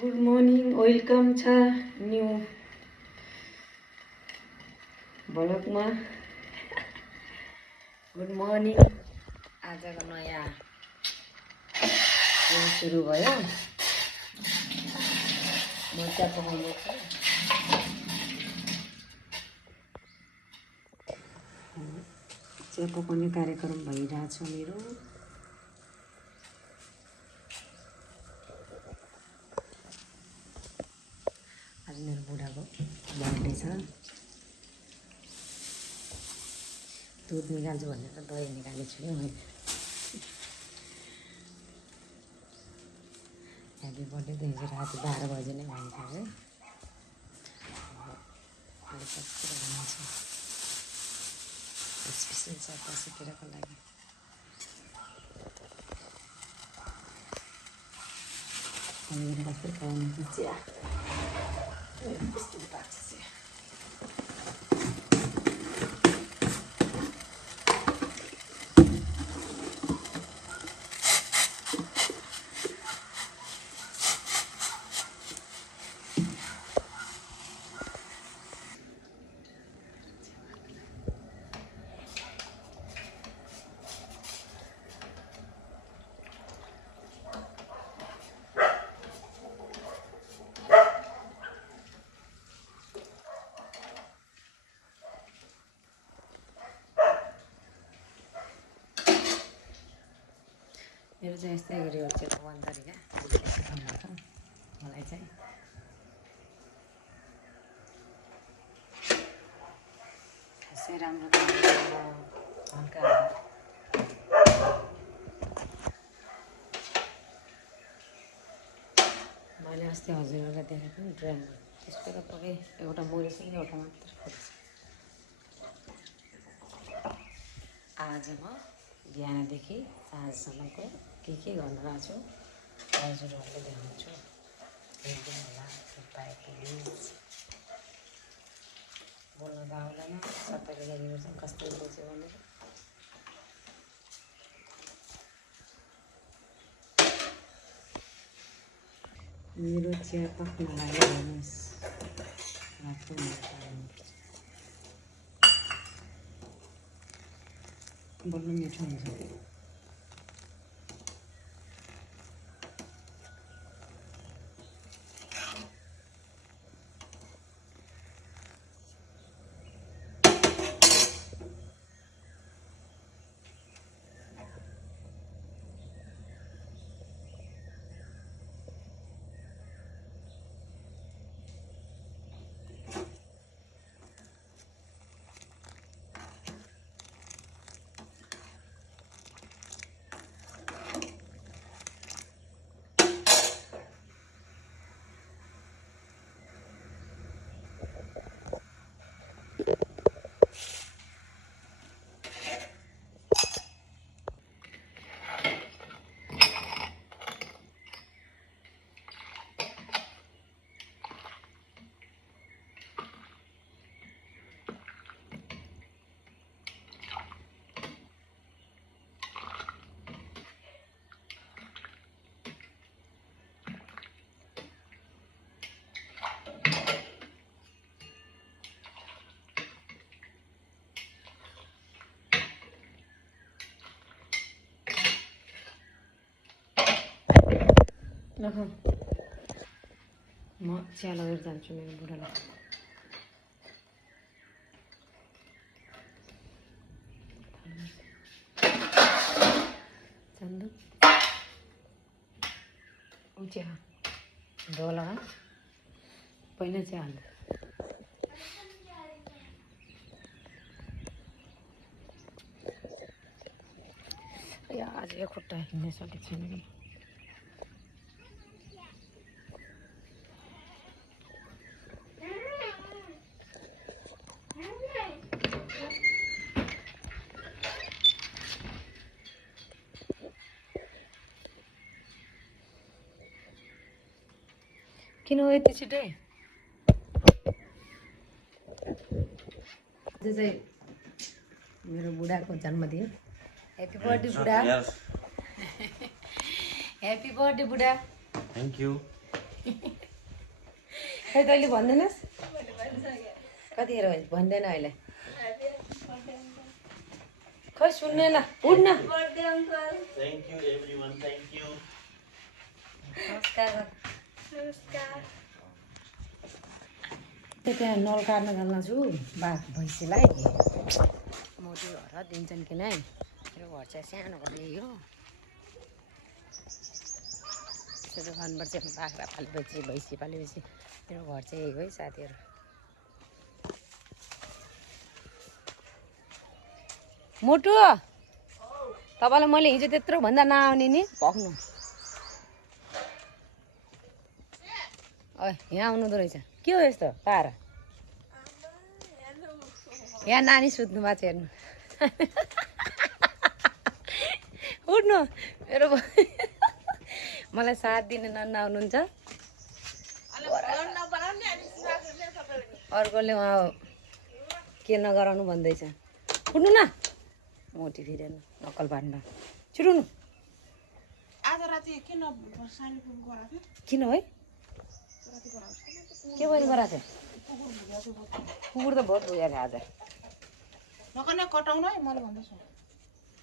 Good morning welcome छ new भ्लगमा। Good morning. आजको नयाँ दिन सुरु भयो। म चिया पकाउँदैछु। चिया पकाउने कार्यक्रम भइरहेछ मेरो। आज मेरो बुढाको बर्थडे छ। दुध निकाल्छु भनेर दही निकालेको छु कि मैले। ह्याप्पी बर्थडे त हिजो राति 12 बजे नै भएको है। अहिले कतितिर बनाउँछ स्पेसल छ दसैँतिरको लागि। अनि कस्तो पाउनु चिया कस्तो पाक्छ चिया। मेरो चाहिँ यस्तै गरी चाहिँ पकाउनु तरिका मलाई चाहिँ खासै राम्रो हल्का मैले अस्ति हजुरहरूलाई देखेको नि ड्राइभर त्यसको त पुरै एउटा मरिसक्यो एउटा मात्र फुट्छ। आज म बिहानदेखि साँझसम्मको के गर्नु छु हजुरहरूले देखाउँछु। हेरिदिनु होला तपाईँ प्लिज। बोल्नु त आउँदैन सबैले गरिदिनु चाहिँ कस्तो बुझ्यो भनेर। मेरो चिया पक्न लाग्यो हेर्नुहोस्। बोल्नु मिठो हुन्छ। म चिया लगेर जान्छु मेरो बुढालाई। चन्दु ऊ चिया धो लगा पहिला चिया हाल्नु। आज यो खुट्टा हिँड्न सकेको छैन कि। किन हो यति छिटै? आज चाहिँ मेरो बुढाको जन्मदिन। ह्याप्पी बर्थडे बुढा। ह्याप्पी बर्थडे बुढा। Thank you. खै तैँले भन्दैनस् कतिखेर भन्दैन अहिले खै सुन्दैन उठ्न नमस्कार त्यहाँ नल काट्न जान्न छु भैँसीलाई मोटी घर दिन्छन् कि नै मेरो घर चाहिँ सानो घर यही हो त्यसो दोकानबाट चाहिँ बाख्रा पालेपछि भैँसी पालेपछि मेरो घर चाहिँ यही हो है साथीहरू मोटु तपाईँलाई मैले हिजो त्यत्रो भन्दा नआउने नि भक्नु यहाँ आउनुहुँदो रहेछ के हो यस्तो पारा यहाँ नानी सुत्नु भएको छ हेर्नु उठ्नु मेरो मलाई साथ दिने नन्न आउनुहुन्छ अर्कोले उहाँ के नगराउनु भन्दैछ उठ्नु न मोटी फेरि हेर्नु नक्कल पार्नु छिटुनु किन है के पनि गराएको थियो कुकुर त बहुत भुगेको आज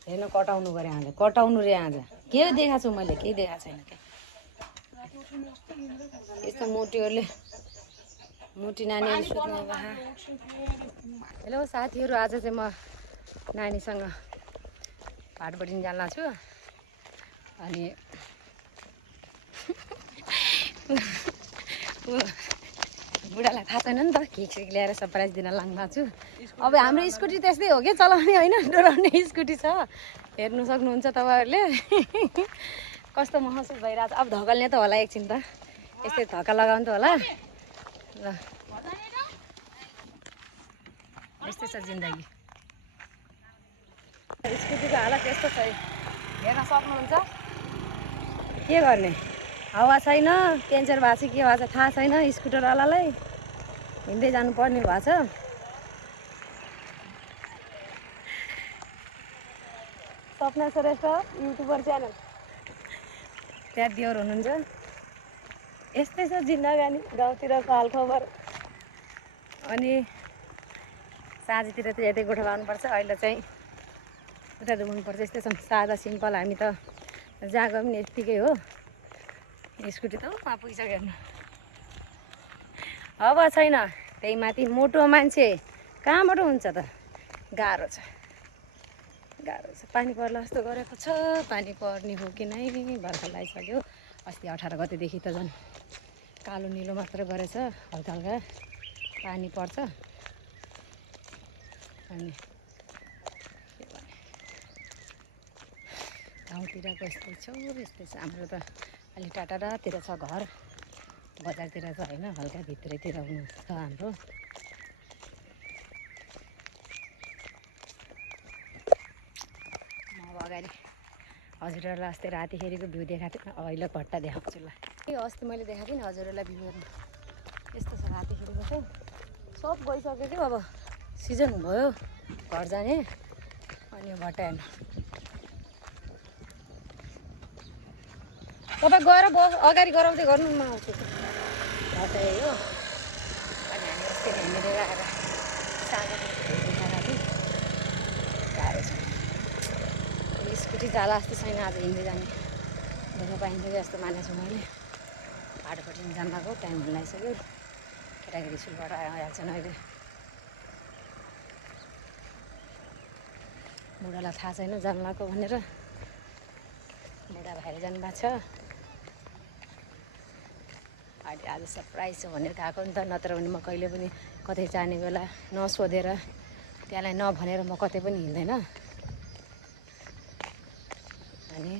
हेर्न कटाउनु गरे आज कटाउनु रे आज के देखाएको छु मैले केही देखाएको छैन क्या यस्तो मोटीहरूले मोटी नानीहरू सुत्नु हेलो साथीहरू आज चाहिँ म नानीसँग भाटबडी जान छु अनि बुढालाई थाहा छैन नि त केक ल्याएर सरप्राइज दिन लाग्नु छु अब हाम्रो स्कुटी त्यस्तै हो कि चलाउने होइन डोराउने स्कुटी छ हेर्नु सक्नुहुन्छ तपाईँहरूले कस्तो महसुस भइरहेको छ अब धकल्ने त होला एकछिन त यस्तै धक्का लगाउनु त होला ल यस्तै छ जिन्दगी स्कुटीको हालत यस्तो छ हेर्न सक्नुहुन्छ के गर्ने हावा छैन क्यान्सर भएको छ के भएको छ थाहा छैन स्कुटरवालालाई हिँड्दै जानुपर्ने भएको छ सपना श्रेष्ठ युट्युबर च्यानल त्यहाँ दियोर हुनुहुन्छ यस्तै छ जिन्दगानी गाउँतिरको हालखबर अनि साँझतिर त यतै गोठा लाउनुपर्छ अहिले चाहिँ उता घुम्नुपर्छ यस्तै छ सादा सिम्पल हामी त जहाँ गयो पनि यत्तिकै हो स्कुटी त उहाँ पुगिसक्यो हेर्नु हावा छैन त्यही माथि मोटो मान्छे कहाँबाट हुन्छ त गाह्रो छ पानी पर्ला जस्तो गरेको छ पानी पर्ने हो कि नै बर्खा लगाइसक्यो अस्ति 18 गतेदेखि त झन् कालो निलो मात्र गरेछ हल्का हल्का पानी पर्छ अनि के भने गाउँतिरको यस्तै छ हाम्रो त अलि टाढातिर छ घर बजारतिर त होइन हल्का भित्रैतिर हुनु छ हाम्रो म अब अगाडि हजुरहरूलाई अस्ति रातिखेरिको भ्यू देखाएको थिएँ अहिले भट्टा देखाउँछु ल अस्ति मैले देखाएको थिएँ नि हजुरहरूलाई भ्यू हेर्नु यस्तो छ रातिखेरिको चाहिँ सब गइसक्यो कि अब सिजन भयो घर जाने अनि यो भट्टा हेर्नु तपाईँ गएर अगाडि गराउँदै गर्नु म आउँछु भट्टा हो अनि हामी अस्ति हिँडेर आएर सानो देखाएको थियौँ गाह्रो छ स्कुटी जाला जस्तो छैन आज हिँड्दै जाने देख्न पाइन्छ कि जस्तो मानेको छु मैले बाटोपट्टि जान लाग्यो टाइम हुन लागिसक्यो केटाकेटी स्कुलबाट आइहाल्छन् अहिले बुढालाई थाहा छैन जान लाग्यो भनेर बुढा भएर जानुभएको छ अहिले आज सरप्राइज छ भनेर गएको नि त नत्र भने म कहिले पनि कतै जाने बेला नसोधेर त्यसलाई नभनेर म कतै पनि हिँड्दैन अनि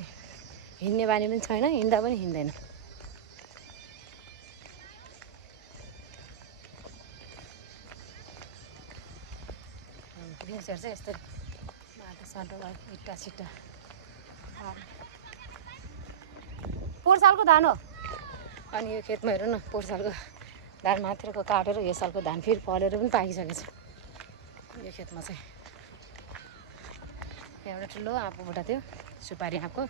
हिँड्ने बानी पनि छैन हिँड्दा पनि हिँड्दैन ड्रेसहरू चाहिँ यस्तो माटो साटो इट्टा सिट्टा पोहोर सालको धान हो अनि यो खेतमा हेर्नु न पोहोर सालको धान मात्रको काटेर यो सालको धान फेरि फलेर पनि पाकिसकेको छ यो खेतमा चाहिँ एउटा ठुलो आँपको बुट्टा थियो सुपारी आँपको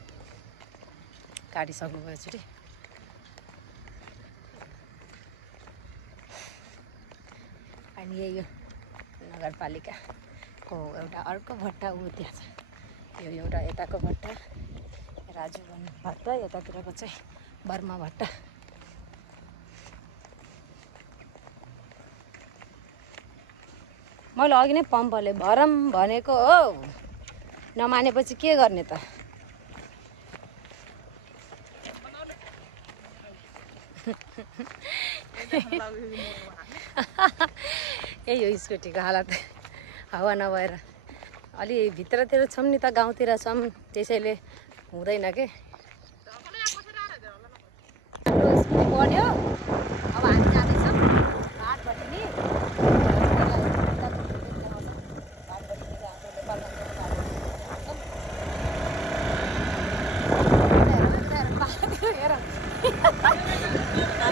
काटिसक्नुभयो एकचोटि अनि यही यो नगरपालिकाको एउटा अर्को भट्टा ऊ त्यहाँ छ यो एउटा यताको भट्टा राजु भन्ने भट्टा यतातिरको चाहिँ बर्मा भट्टा मैले अघि नै पम्पले भरम भनेको हो नमानेपछि के गर्ने त यही हो स्कुटीको हालत हावा नभएर अलि भित्रतिर छौँ नि त गाउँतिर छौँ त्यसैले हुँदैन के स्कुटी पढ्यो अब हामी जाँदैछौँ घाटबाट नि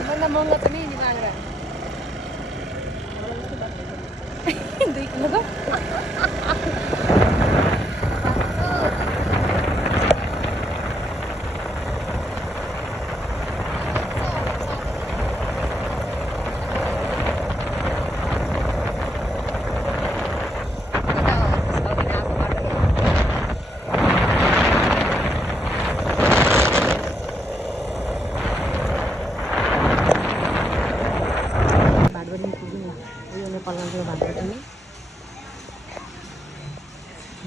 भन्दा महँगो त नि माग्रा 2 किलोको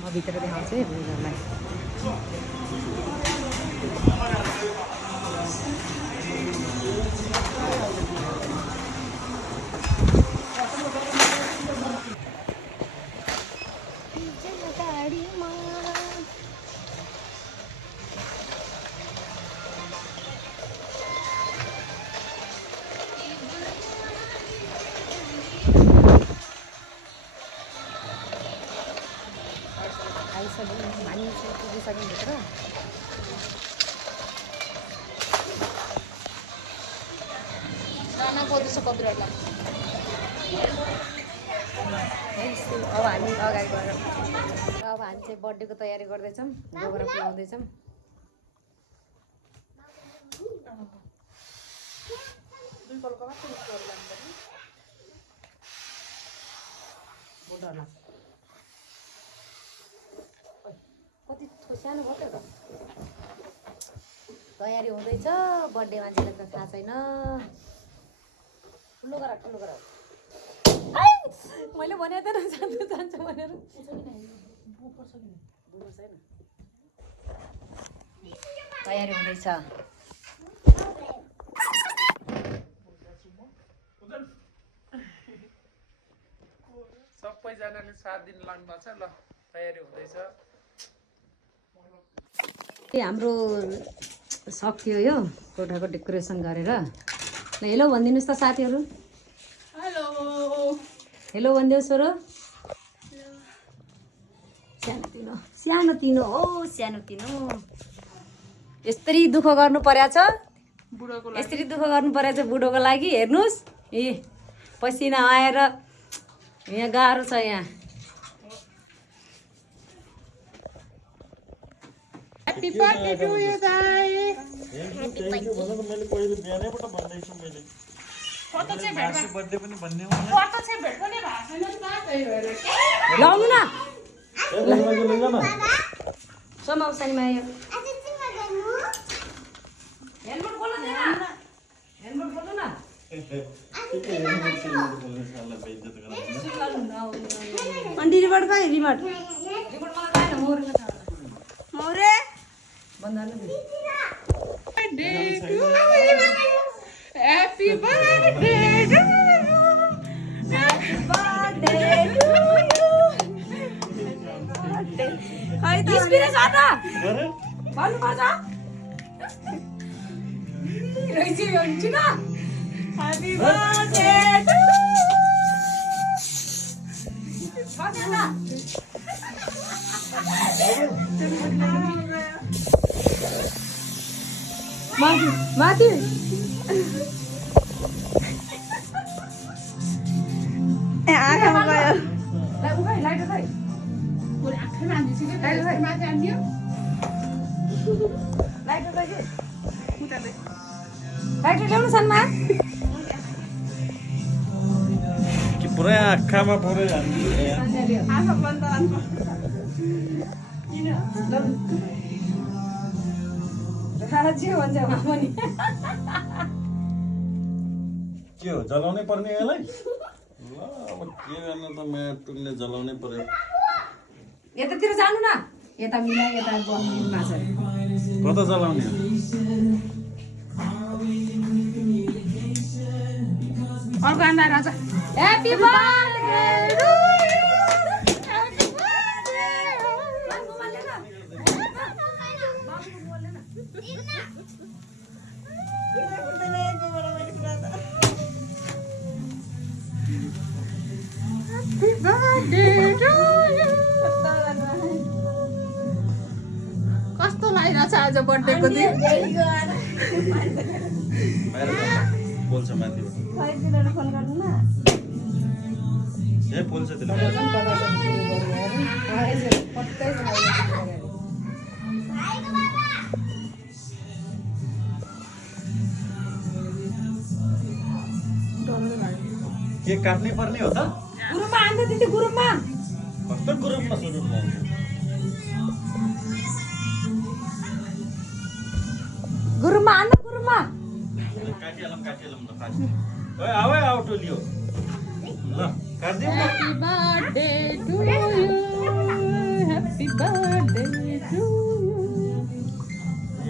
म भित्र देखाउँछु है उनीहरूलाई मानिस पुगिसक्यो भित्र अब हामी अगाडि गएर अब हामी चाहिँ बर्थडेको तयारी गर्दैछौँ बोकेर पुऱ्याउँदैछौँ कति सानो भयो त तयारी हुँदैछ बर्थडे मान्छेलाई त थाहा छैन ठुलो गर मैले भने त जान्छु जान्छु भनेर तयारी हुँदैछ सबैजनाले 7 दिन लाग्छ ल तयारी हुँदैछ हाम्रो सकियो यो कोठाको डेकोरेसन गरेर ल हेलो भनिदिनुहोस् त साथीहरू हेलो हेलो भनिदेऊ छोरो सानोतिनो हो सानोतिनो यसरी दुःख गर्नु परेछ यसरी दुःख गर्नु परेछ बुढोको लागि हेर्नुहोस् ए पसिना आएर यहाँ गाह्रो छ यहाँ Happy birthday to you guys. Thank you भन्नु त मैले पहिले बिहानैबाट भन्दै छु मैले फोटो चाहिँ भेट बर्थडे पनि भन्ने हो फोटो चाहिँ भेट पनि भएको छैन नि त त्यही भएर लाउनु न ल समाउ सानीमा आयो हेलमेट खोल्नु न हेलमेट खोल्नु न अनि रिमोट खै रिमोट रिमोट मलाई पाएन मोरेको छ मोरे बन्दा न birthday to you. Happy birthday to you. Happy birthday to you. Hai त स्पिरिट छ त भन्नु पर्छ रैसी हुन्छ न Happy birthday to you. माथि माथि ए आँखामा गयो लाई उखाइ लाइट उखाइ पुरा आँखामा हान्दिछु के माथि हान्दियो लाइट उखाइ के उताले लाइट ल्याउनु सानमा कि पुरै आँखामा पुरै हान्दियो आँखा बन्द गर्नु। राज्य भन्छ मामनी के हो जलाउनै पर्ने यसलाई ल अब के गर्न त म्याटुङले जलाउनै पर्यो यतातिर जानु न यता मिला यता माछ कता जलाउने हो अर्को आन्दा राजा happy birthday to you happy कस्तो लागिरहेछ आज बर्थडेको दिन बाहिर पोल्छ माथिबाट ए पोल्छ त्यसले के काट्नै पर्ने हो त गुरुमा आन्द दिदी गुरुमा कस्तो ग्रुपमा सुरुमा गुरुमा आन्द गुरुमा काटिहालौँ ल फास्ट ओए आऊ टोलियो ल काट्दिउँ Happy birthday to you. Happy birthday to you.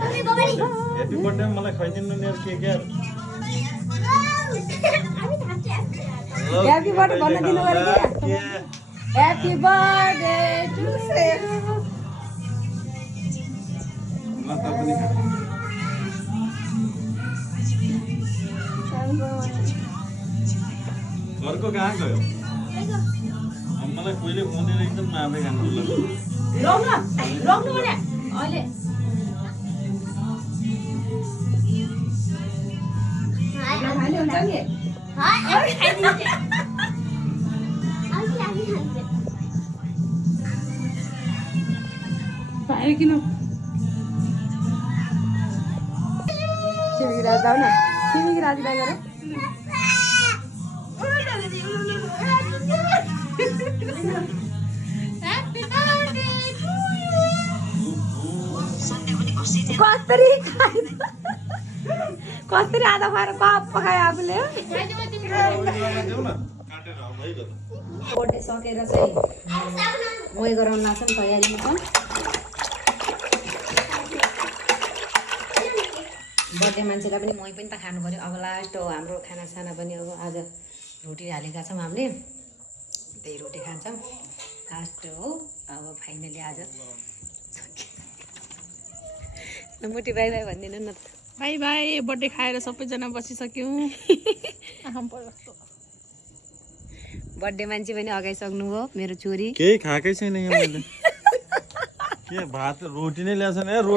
Happy birthday मलाई खुवाइदिनु नि के यार ह्यापी बर्थडे भन्न दिनु पर्यो के ह्यापी बर्थडे टु ल त पनि खा घरको कहाँ गयो मलाई कोहीले खुवाउँदैन एकदम आफै खानु ल रोक्नु भने अहिले खाने हुन्छ नि पायो किन छिमेकी राज जाऊ न छिमेकी राजलाई गर Happy birthday to कसरी खाइ कसरी आधा खाएर कप पकायो आफूले देऊ न काटेर भइगयो त बर्थडे सकेर चाहिँ मै गराउन लाग्छ नि तयारीमा बर्थडे मान्छेलाई पनि मै पनि त खानु पर्यो अब लास्ट हो हाम्रो खानासाना पनि अब आज रोटी हालेका छौँ हामीले त्यही रोटी खान्छौँ लास्ट हो अब फाइनली आज मुटी बाई बाई भनिदिनु न बाई बाई बर्थडे खाएर सबैजना बसिसक्यौँ बर्थडे मान्छे पनि अगाइसक्नु हो मेरो छोरी केही खाएकै छैन यहाँ मैले के भात रोटी नै ल्याएको छैन ए रोटी